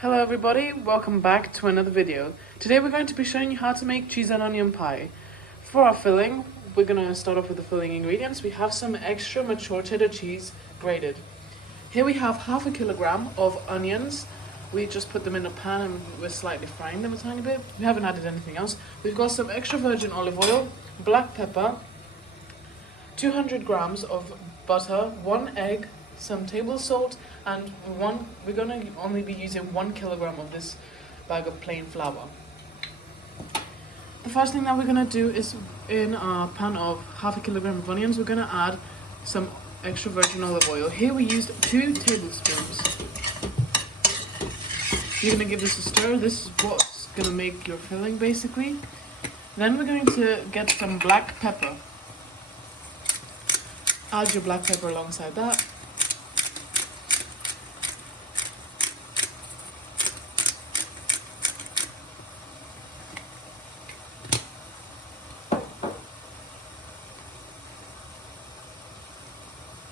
Hello everybody, welcome back to another video. Today we're going to be showing you how to make cheese and onion pie. For our filling, we're going to start off with the filling ingredients. We have some extra mature cheddar cheese grated. Here we have half a kilogram of onions. We just put them in a pan and we're slightly frying them a tiny bit. We haven't added anything else. We've got some extra virgin olive oil, black pepper, 200 grams of butter, 1 egg, some table salt, and we're gonna only be using 1 kilogram of this bag of plain flour. The first thing that we're gonna do is, in a pan of half a kilogram of onions, we're gonna add some extra virgin olive oil. Here we used 2 tablespoons. You're gonna give this a stir. This is what's gonna make your filling basically. Then we're going to get some black pepper. Add your black pepper alongside that.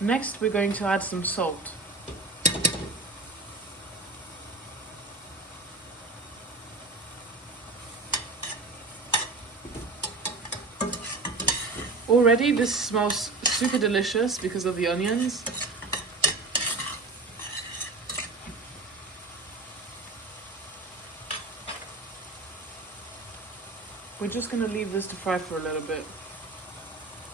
Next, we're going to add some salt. Already, this smells super delicious because of the onions. We're just going to leave this to fry for a little bit.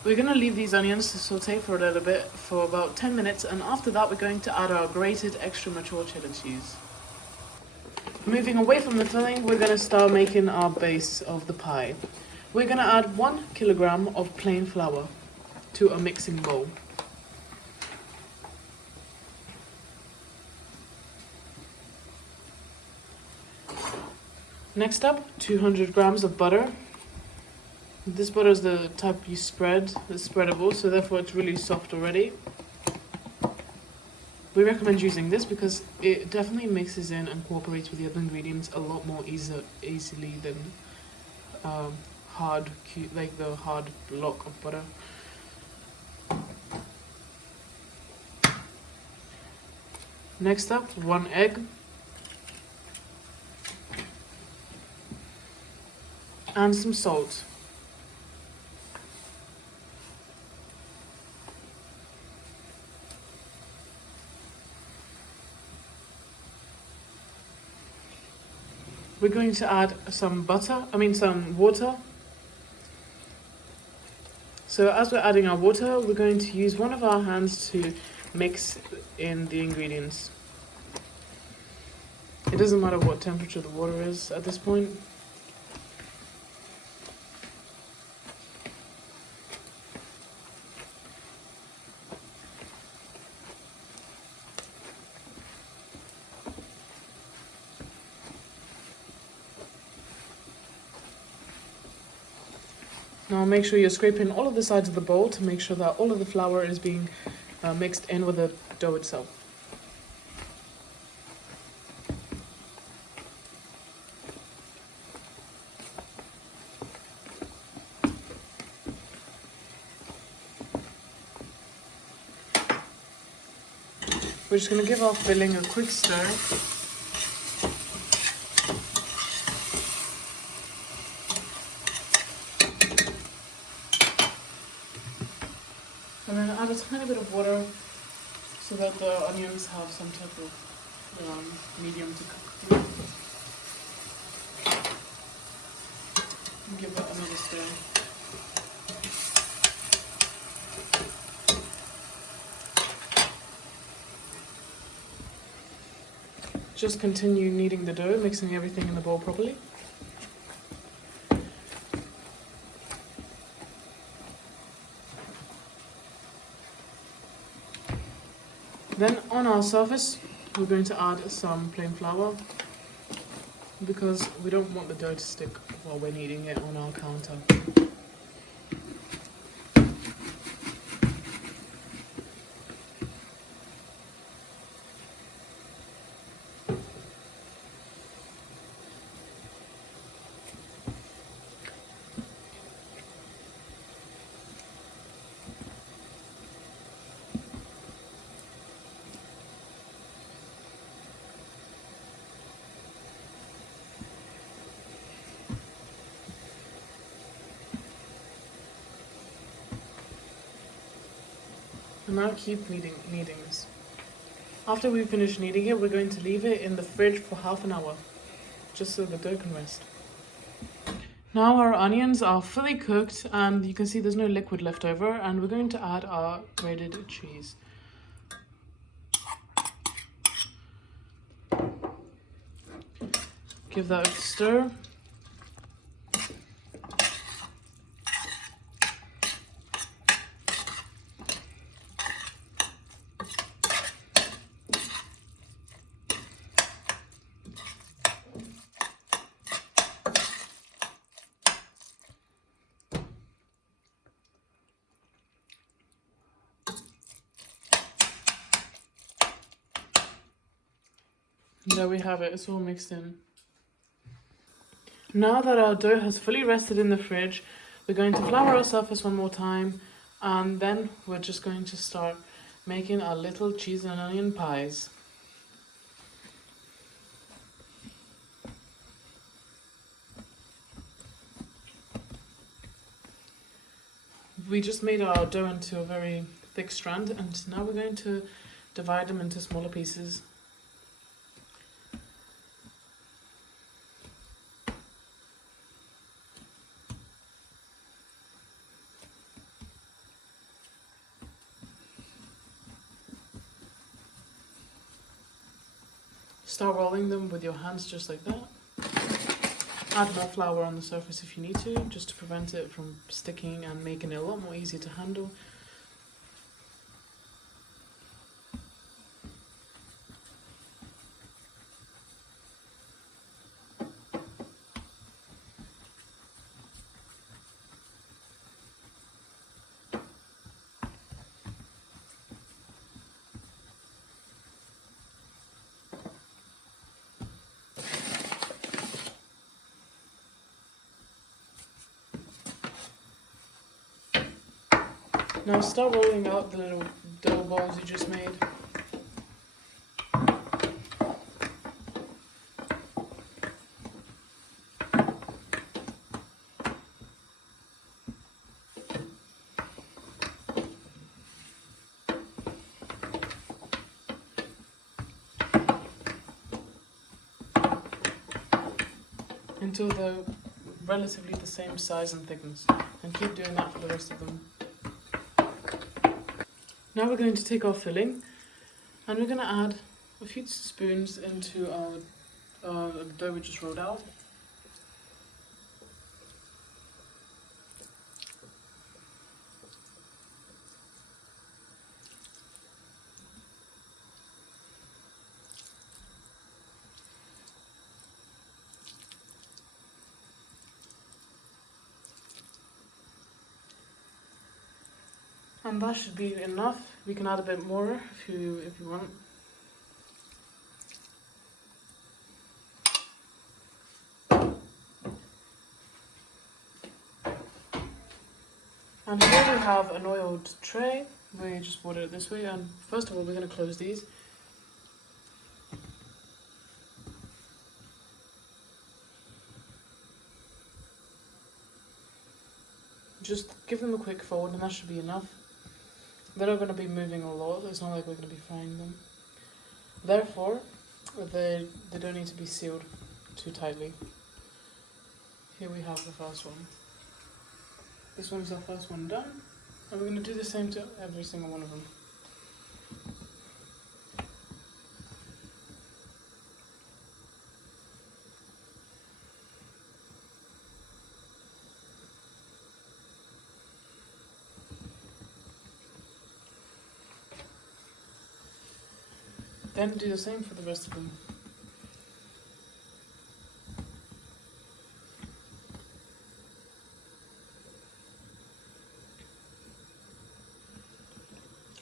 We're going to leave these onions to saute for a little bit for about 10 minutes, and after that we're going to add our grated extra mature cheddar cheese. Moving away from the filling, we're going to start making our base of the pie. We're going to add 1 kilogram of plain flour to a mixing bowl. Next up, 200 grams of butter. This butter is the type you spread, it's spreadable, so therefore it's really soft already. We recommend using this because it definitely mixes in and cooperates with the other ingredients a lot more easily than like the hard block of butter. Next up, 1 egg. And some salt. We're going to add some water. So as we're adding our water, we're going to use one of our hands to mix in the ingredients. It doesn't matter what temperature the water is at this point. Now make sure you're scraping all of the sides of the bowl to make sure that all of the flour is being mixed in with the dough itself. We're just going to give our filling a quick stir. And then add a tiny bit of water so that the onions have some type of medium to cook. And give that another stir. Just continue kneading the dough, mixing everything in the bowl properly. Then on our surface, we're going to add some plain flour because we don't want the dough to stick while we're kneading it on our counter. And now keep kneading this. After we finish kneading it, we're going to leave it in the fridge for half an hour, just so the dough can rest. Now our onions are fully cooked and you can see there's no liquid left over, and we're going to add our grated cheese. Give that a stir. There we have it, it's all mixed in. Now that our dough has fully rested in the fridge, we're going to flour our surface one more time, and then we're just going to start making our little cheese and onion pies. We just made our dough into a very thick strand, and now we're going to divide them into smaller pieces. Start rolling them with your hands just like that. Add more flour on the surface if you need to, just to prevent it from sticking and making it a lot more easier to handle. Now start rolling out the little dough balls you just made. Until they're relatively the same size and thickness, and keep doing that for the rest of them. Now we're going to take our filling and we're going to add a few spoons into our dough we just rolled out. And that should be enough. We can add a bit more if you want. And here we have an oiled tray. We just bought it this way, and first of all we're going to close these. Just give them a quick fold and that should be enough. They're not going to be moving a lot, it's not like we're going to be frying them. Therefore, they don't need to be sealed too tightly. Here we have the first one. This one's our first one done, and we're going to do the same to every single one of them. Then do the same for the rest of them.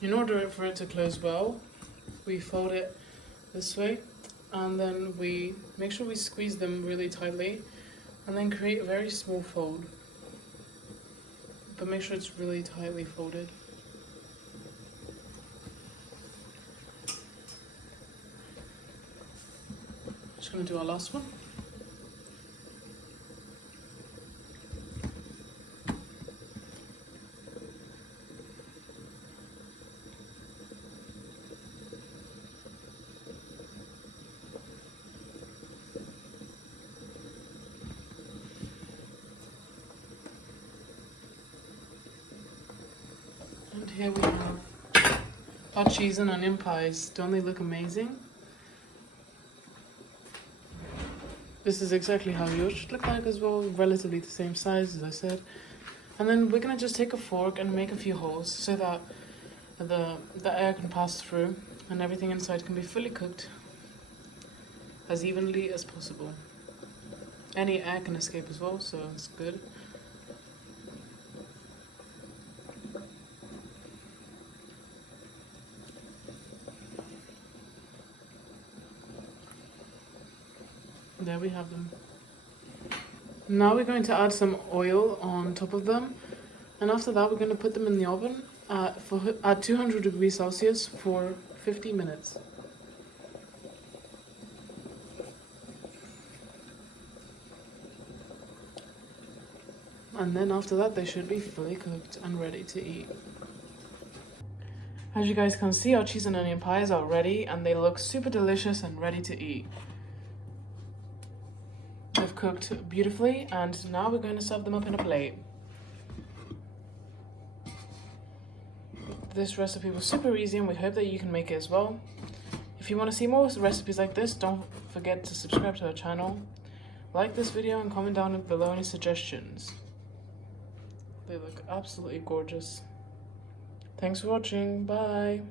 In order for it to close well, we fold it this way, and then we make sure we squeeze them really tightly, and then create a very small fold. But make sure it's really tightly folded. Just going to do our last one. here we have our cheese and onion pies. Don't they look amazing? This is exactly how yours should look like as well, relatively the same size as I said. And then we're gonna just take a fork and make a few holes so that the air can pass through and everything inside can be fully cooked as evenly as possible. Any air can escape as well, so it's good. There we have them. Now we're going to add some oil on top of them, and after that we're going to put them in the oven at 200 degrees Celsius for 50 minutes. And then after that they should be fully cooked and ready to eat. As you guys can see, our cheese and onion pies are ready and they look super delicious and ready to eat. They've cooked beautifully, and now we're going to serve them up in a plate. This recipe was super easy and we hope that you can make it as well. If you want to see more recipes like this, don't forget to subscribe to our channel. Like this video and comment down below any suggestions. They look absolutely gorgeous. Thanks for watching. Bye.